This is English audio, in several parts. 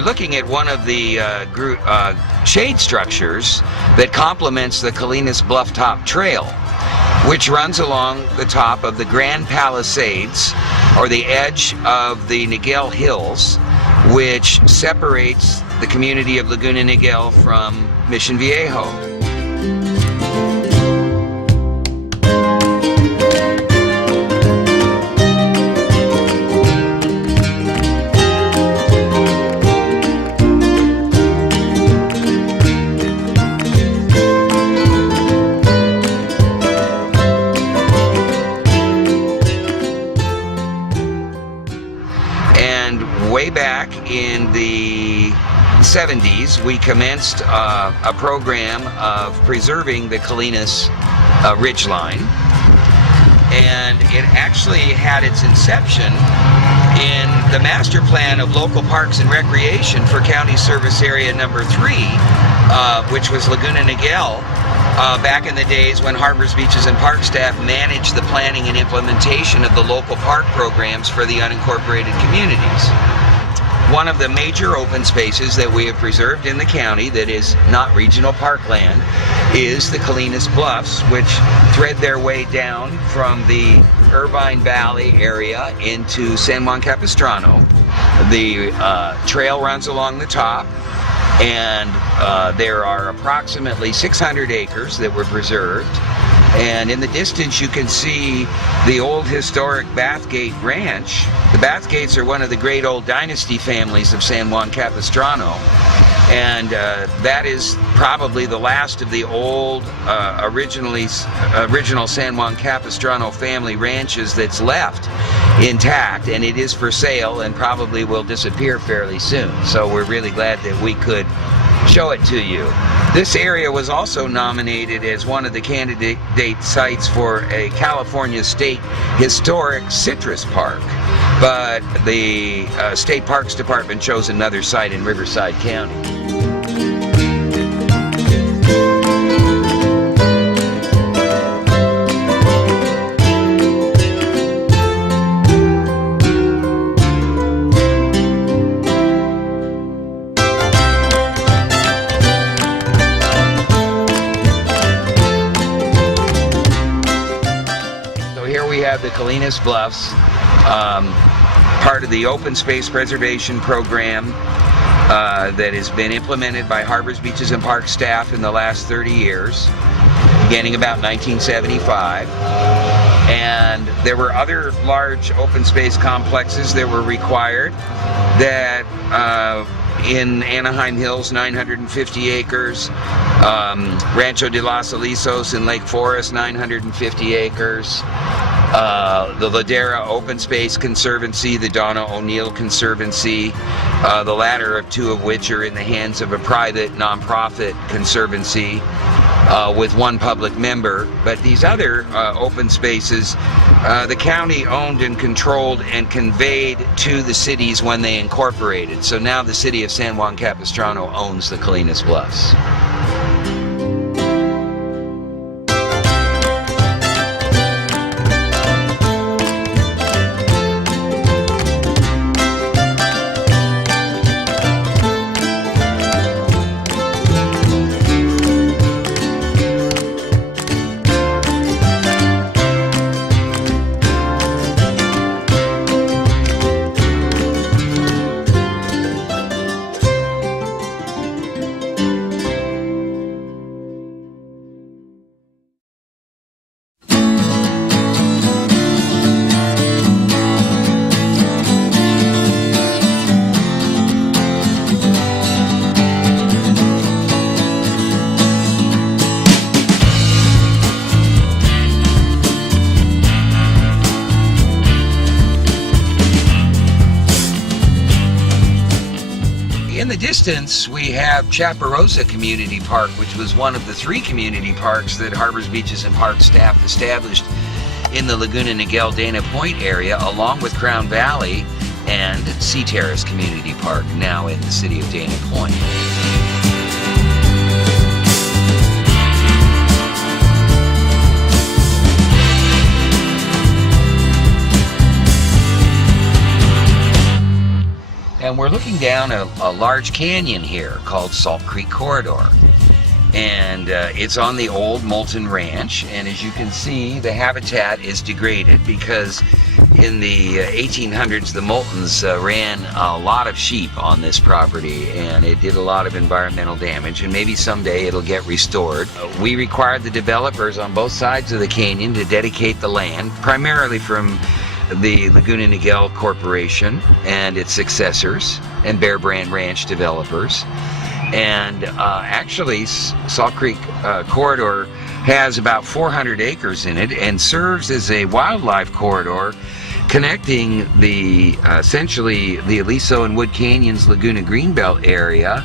we're looking at one of the shade structures that complements the Colinas Bluff Top Trail, which runs along the top of the Grand Palisades, or the edge of the Niguel Hills, which separates the community of Laguna Niguel from Mission Viejo. Way back in the 70s, we commenced a program of preserving the Colinas ridgeline, and it actually had its inception in the master plan of local parks and recreation for County Service Area number 3, which was Laguna Niguel, back in the days when Harbors, Beaches, and Park staff managed the planning and implementation of the local park programs for the unincorporated communities. One of the major open spaces that we have preserved in the county that is not regional parkland is the Colinas Bluffs, which thread their way down from the Irvine Valley area into San Juan Capistrano. The trail runs along the top, and there are approximately 600 acres that were preserved. And in the distance you can see the old historic Bathgate Ranch. The Bathgates are one of the great old dynasty families of San Juan Capistrano, and that is probably the last of the old original San Juan Capistrano family ranches that's left intact, and it is for sale and probably will disappear fairly soon. So we're really glad that we could show it to you. This area was also nominated as one of the candidate sites for a California State Historic Citrus Park, but the State Parks Department chose another site in Riverside County. The Colinas Bluffs, part of the open space preservation program that has been implemented by Harbors, Beaches, and Park staff in the last 30 years, beginning about 1975. And there were other large open space complexes that were required that in Anaheim Hills, 950 acres, Rancho de los Alisos in Lake Forest, 950 acres, the Ladera Open Space Conservancy, the Donna O'Neill Conservancy, the latter of two of which are in the hands of a private nonprofit conservancy with one public member. But these other open spaces, the county owned and controlled and conveyed to the cities when they incorporated. So now the city of San Juan Capistrano owns the Colinas Bluffs. In the distance, we have Chapparosa Community Park, which was one of the 3 community parks that Harbors, Beaches, and Park staff established in the Laguna Niguel Dana Point area, along with Crown Valley and Sea Terrace Community Park, now in the city of Dana Point. And we're looking down a large canyon here called Salt Creek Corridor. And it's on the old Moulton Ranch, and as you can see, the habitat is degraded because in the 1800s the Moultons ran a lot of sheep on this property, and it did a lot of environmental damage, and maybe someday it'll get restored. We required the developers on both sides of the canyon to dedicate the land, primarily from the Laguna Niguel Corporation and its successors and Bear Brand Ranch developers. And actually, Salt Creek Corridor has about 400 acres in it and serves as a wildlife corridor connecting the essentially the Aliso and Wood Canyons Laguna Greenbelt area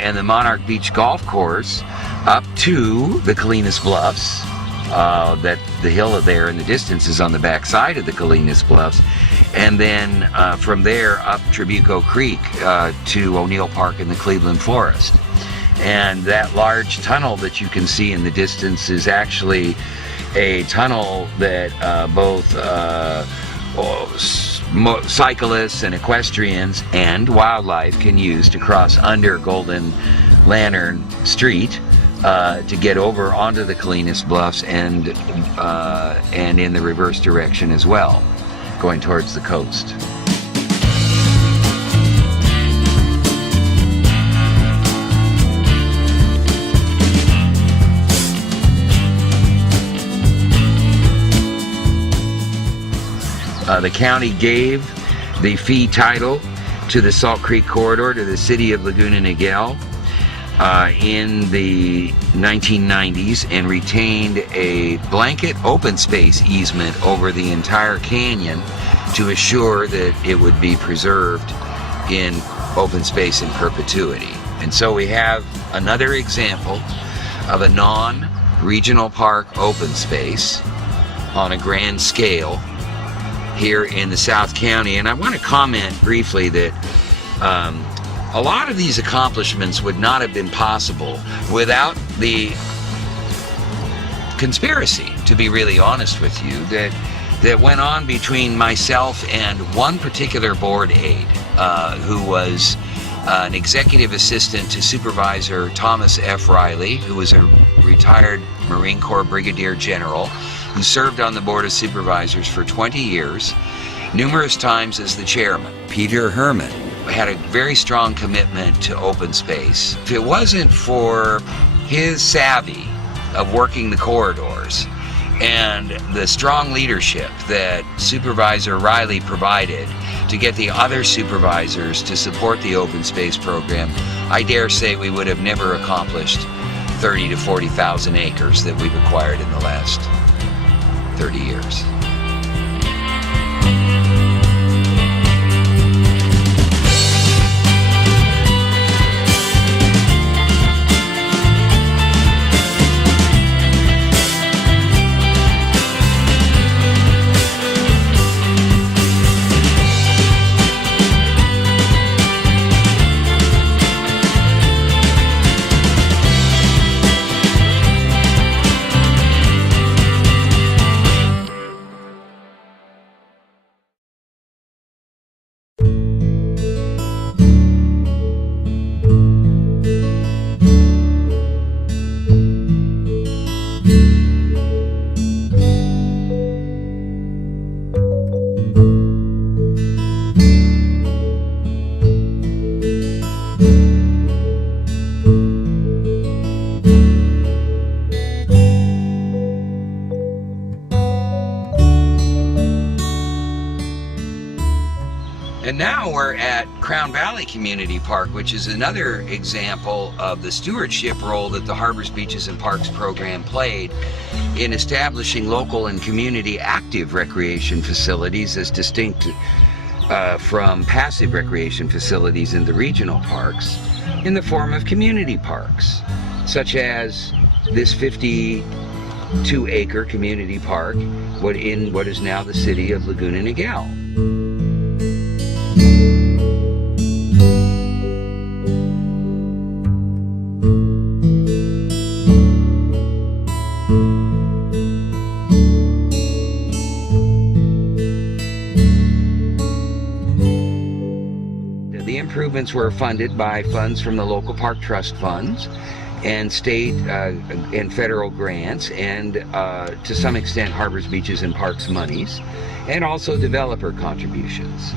and the Monarch Beach Golf Course up to the Colinas Bluffs. That the hill there in the distance is on the back side of the Colinas Bluffs, and then from there up Trabuco Creek to O'Neill Park in the Cleveland Forest. And that large tunnel that you can see in the distance is actually a tunnel that both cyclists and equestrians and wildlife can use to cross under Golden Lantern Street to get over onto the Colinas Bluffs and in the reverse direction as well, going towards the coast. The county gave the fee title to the Salt Creek Corridor to the city of Laguna Niguel in the 1990s and retained a blanket open space easement over the entire canyon to assure that it would be preserved in open space in perpetuity. And so we have another example of a non-regional park open space on a grand scale here in the South County. And I want to comment briefly that a lot of these accomplishments would not have been possible without the conspiracy, to be really honest with you, that went on between myself and one particular board aide who was an executive assistant to Supervisor Thomas F. Riley, who was a retired Marine Corps Brigadier General who served on the Board of Supervisors for 20 years, numerous times as the chairman. Peter Herman had a very strong commitment to open space. If it wasn't for his savvy of working the corridors and the strong leadership that Supervisor Riley provided to get the other supervisors to support the open space program, I dare say we would have never accomplished 30 to 40,000 acres that we've acquired in the last 30 years. And now we're at Crown Valley Community Park, which is another example of the stewardship role that the Harbors, Beaches, and Parks program played in establishing local and community active recreation facilities as distinct from passive recreation facilities in the regional parks in the form of community parks, such as this 52-acre community park in what is now the city of Laguna Niguel. improvements were funded by funds from the local park trust funds and state and federal grants, and to some extent Harbors, Beaches, and Parks monies, and also developer contributions.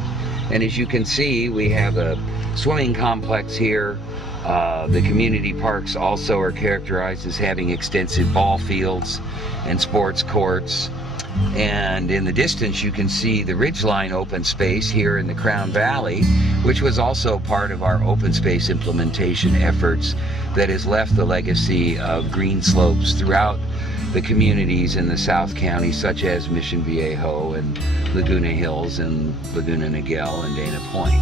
And as you can see, we have a swimming complex here. The community parks also are characterized as having extensive ball fields and sports courts. And in the distance you can see the Ridgeline open space here in the Crown Valley, which was also part of our open space implementation efforts that has left the legacy of green slopes throughout the communities in the South County, such as Mission Viejo and Laguna Hills and Laguna Niguel and Dana Point.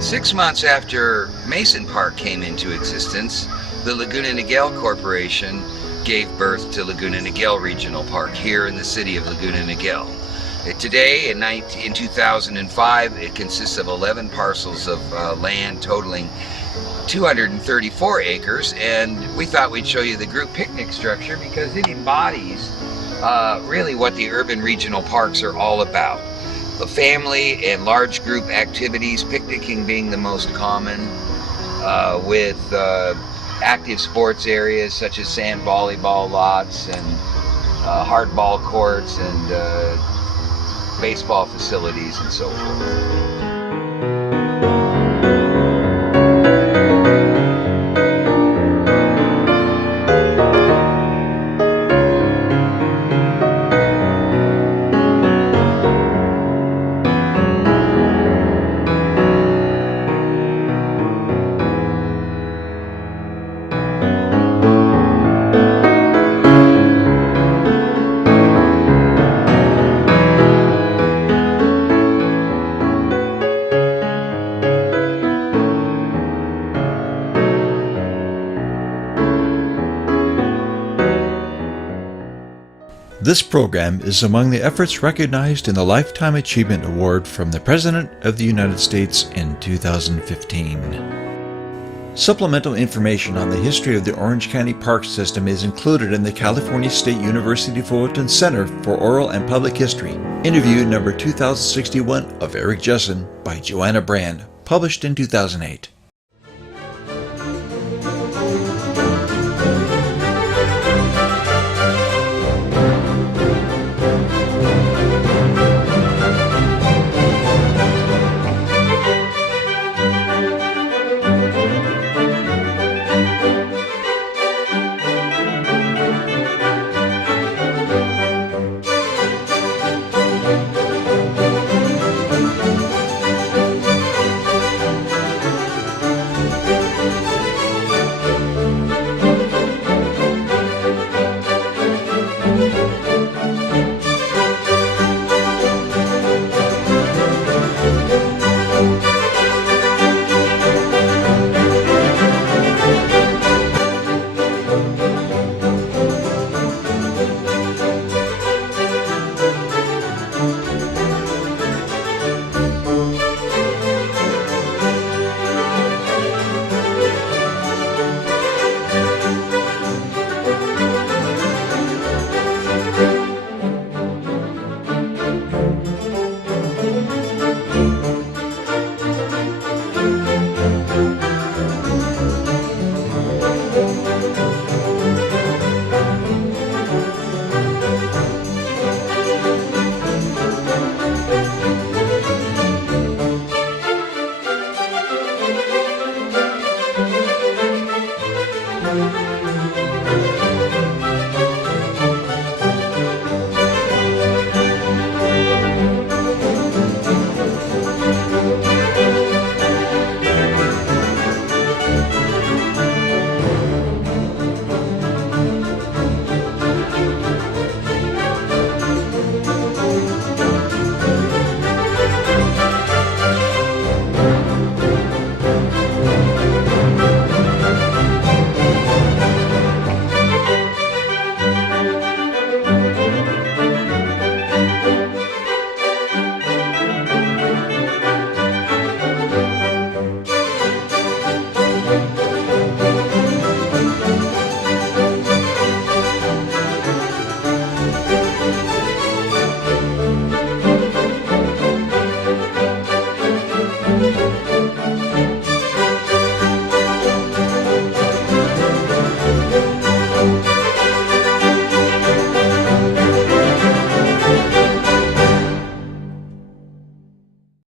6 months after Mason Park came into existence, the Laguna Niguel Corporation gave birth to Laguna Niguel Regional Park here in the city of Laguna Niguel. Today, in 2005, it consists of 11 parcels of land totaling 234 acres, and we thought we'd show you the group picnic structure because it embodies really what the urban regional parks are all about. The family and large group activities, picnicking being the most common, with active sports areas such as sand volleyball lots and hardball courts and baseball facilities and so forth. This program is among the efforts recognized in the Lifetime Achievement Award from the President of the United States in 2015. Supplemental information on the history of the Orange County Park System is included in the California State University Fullerton Center for Oral and Public History, interview number 2061 of Eric Jessen by Joanna Brand, published in 2008.